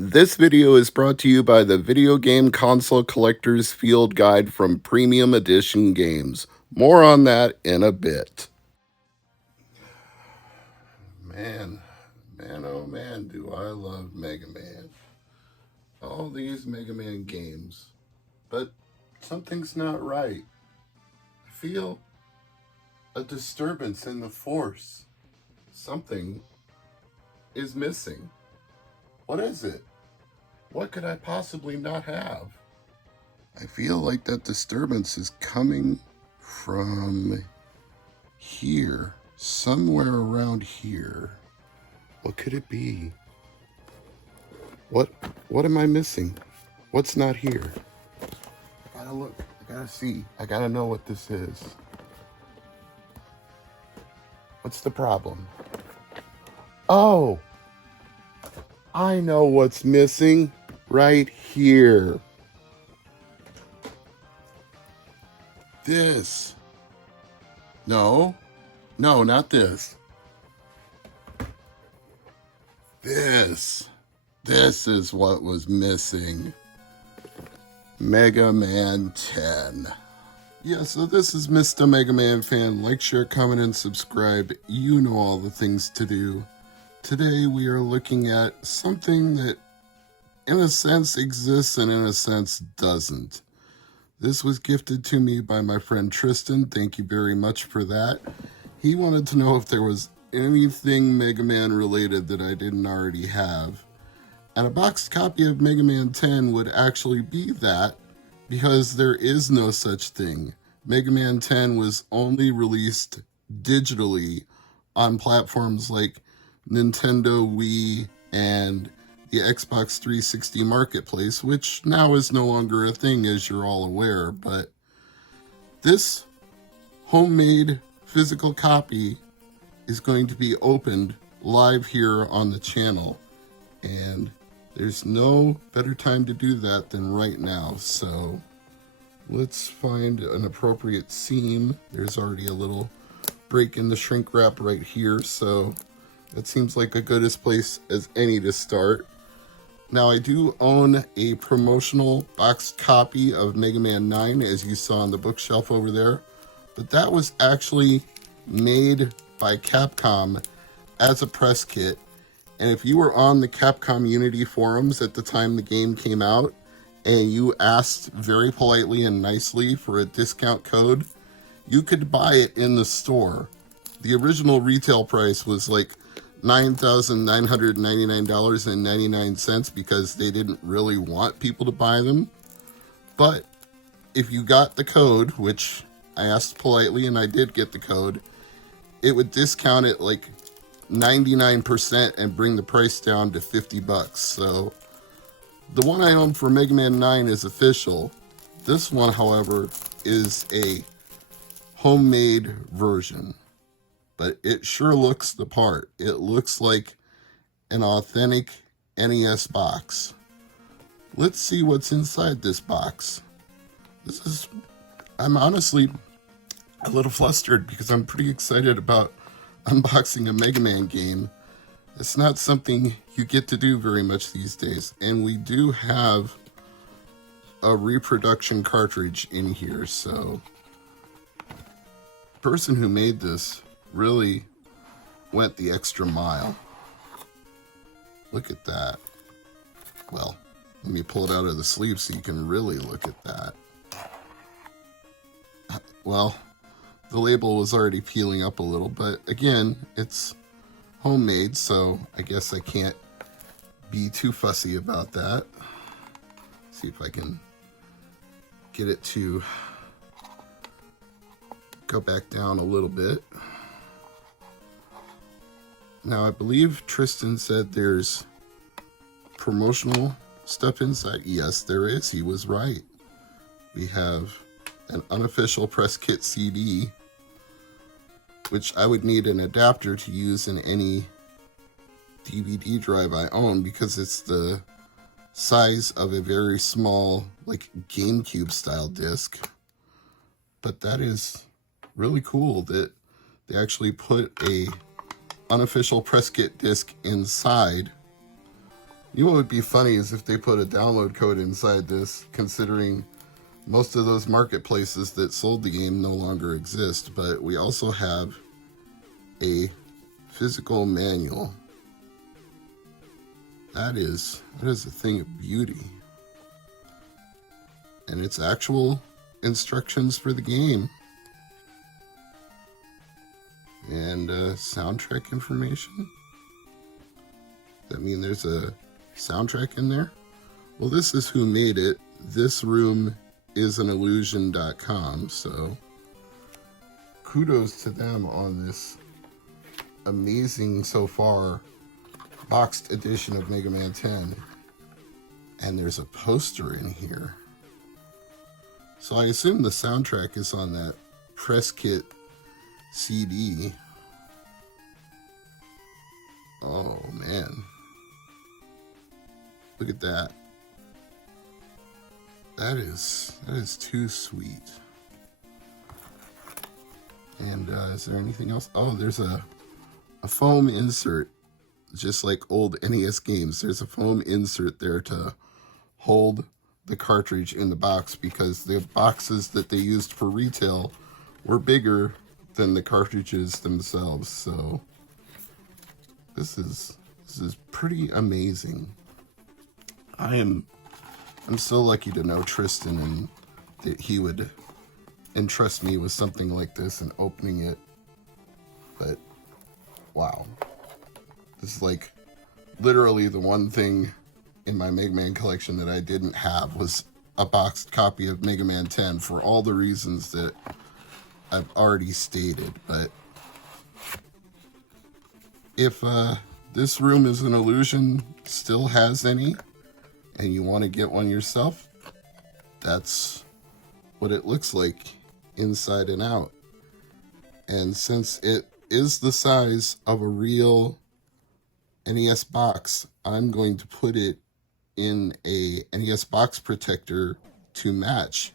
This video is brought to you by the Video Game Console Collector's Field Guide from Premium Edition Games. More on that in a bit. Man, oh man, do I love Mega Man. All these Mega Man games. But something's not right. I feel a disturbance in the force. Something is missing. What is it? What could I possibly not have? I feel like that disturbance is coming from here, somewhere around here. What could it be? What am I missing? What's not here? I gotta look, I gotta see, I gotta know what this is. What's the problem? Oh, I know what's missing right here. This. No, not this. This is what was missing. Mega Man 10. Yeah, so this is Mr. MegaManFan. Like, share, comment, and subscribe. You know all the things to do. Today we are looking at something that in a sense exists and in a sense doesn't. This was gifted to me by my friend Tristan. Thank you very much for that. He wanted to know if there was anything Mega Man related that I didn't already have. And a boxed copy of Mega Man 10 would actually be that, because there is no such thing. Mega Man 10 was only released digitally on platforms like Nintendo Wii and the Xbox 360 Marketplace, which now is no longer a thing, as you're all aware. But this homemade physical copy is going to be opened live here on the channel, and there's no better time to do that than right now. So let's find an appropriate seam. There's already a little break in the shrink wrap right here, so that seems like a good place as any to start. Now, I do own a promotional boxed copy of Mega Man 9, as you saw on the bookshelf over there, but that was actually made by Capcom as a press kit. And if you were on the Capcom Unity forums at the time the game came out, and you asked very politely and nicely for a discount code, you could buy it in the store. The original retail price was like $9,999.99 because they didn't really want people to buy them. But if you got the code, which I asked politely and I did get the code, it would discount it like 99% and bring the price down to $50. So the one I own for Mega Man 9 is official. This one, however, is a homemade version, but it sure looks the part. It looks like an authentic NES box. Let's see what's inside this box. I'm honestly a little flustered because I'm pretty excited about unboxing a Mega Man game. It's not something you get to do very much these days, and we do have a reproduction cartridge in here, so the person who made this really went the extra mile. Look at that. Well, let me pull it out of the sleeve so you can really look at that. Well, the label was already peeling up a little, but again, it's homemade, so I guess I can't be too fussy about that. See if I can get it to go back down a little bit. Now, I believe Tristan said there's promotional stuff inside. Yes, there is. He was right. We have an unofficial press kit CD, which I would need an adapter to use in any DVD drive I own because it's the size of a very small, like, GameCube style disc. But that is really cool that they actually put a unofficial press kit disc inside You know what would be funny is if they put a download code inside this, considering most of those marketplaces that sold the game no longer exist. But we also have a physical manual. That is a thing of beauty. And it's actual instructions for the game. And soundtrack information. That mean there's a soundtrack in there? Well, this is who made it. This room is an illusion.com, so kudos to them on this amazing so far boxed edition of Mega Man 10. And there's a poster in here. So I assume the soundtrack is on that press kit CD. Oh man. Look at that. That is too sweet. And is there anything else? Oh, there's a foam insert. Just like old NES games, there's a foam insert there to hold the cartridge in the box, because the boxes that they used for retail were bigger than the cartridges themselves. So this is pretty amazing. I'm so lucky to know Tristan and that he would entrust me with something like this and opening it. But wow, this is like literally the one thing in my Mega Man collection that I didn't have was a boxed copy of Mega Man 10 for all the reasons that I've already stated. But if this room is an illusion still has any and you want to get one yourself, that's what it looks like inside and out. And since it is the size of a real NES box, I'm going to put it in a NES box protector to match.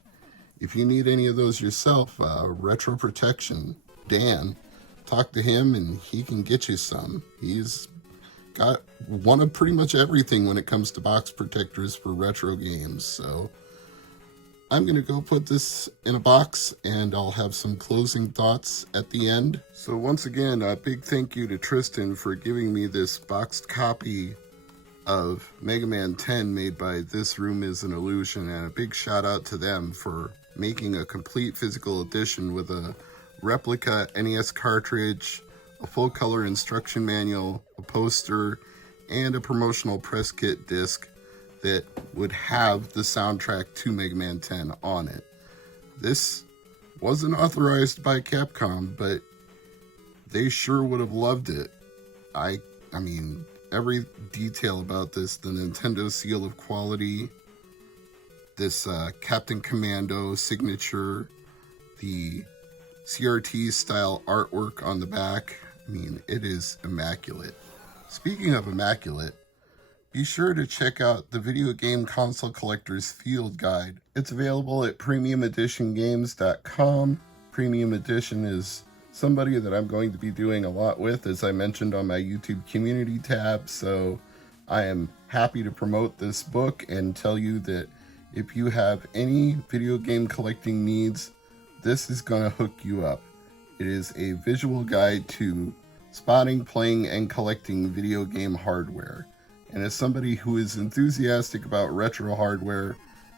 If you need any of those yourself, Retro Protection, Dan, talk to him and he can get you some. He's got one of pretty much everything when it comes to box protectors for retro games. So I'm going to go put this in a box and I'll have some closing thoughts at the end. So once again, a big thank you to Tristan for giving me this boxed copy of Mega Man 10 made by This Room is an Illusion, and a big shout out to them for making a complete physical edition with a replica NES cartridge, a full color instruction manual, a poster, and a promotional press kit disc that would have the soundtrack to Mega Man 10 on it. This wasn't authorized by Capcom, but they sure would have loved it. I mean, every detail about this, the Nintendo seal of quality, this Captain Commando signature, the CRT style artwork on the back, I mean, it is immaculate. Speaking of immaculate, be sure to check out the Video Game Console Collector's Field Guide. It's available at premiumeditiongames.com. Premium Edition is somebody that I'm going to be doing a lot with, as I mentioned on my YouTube community tab, so I am happy to promote this book and tell you that if you have any video game collecting needs, this is going to hook you up. It is a visual guide to spotting, playing, and collecting video game hardware. And as somebody who is enthusiastic about retro hardware,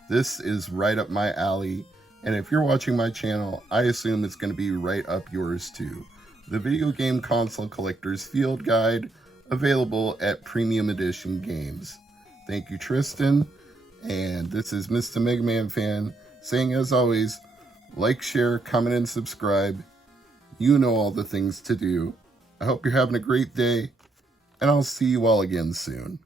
this is right up my alley. And if you're watching my channel, I assume it's going to be right up yours too. The Video Game Console Collector's Field Guide, available at Premium Edition Games. Thank you, Tristan. And this is Mr. MegaManFan saying, as always, like, share, comment, and subscribe. You know all the things to do. I hope you're having a great day, and I'll see you all again soon.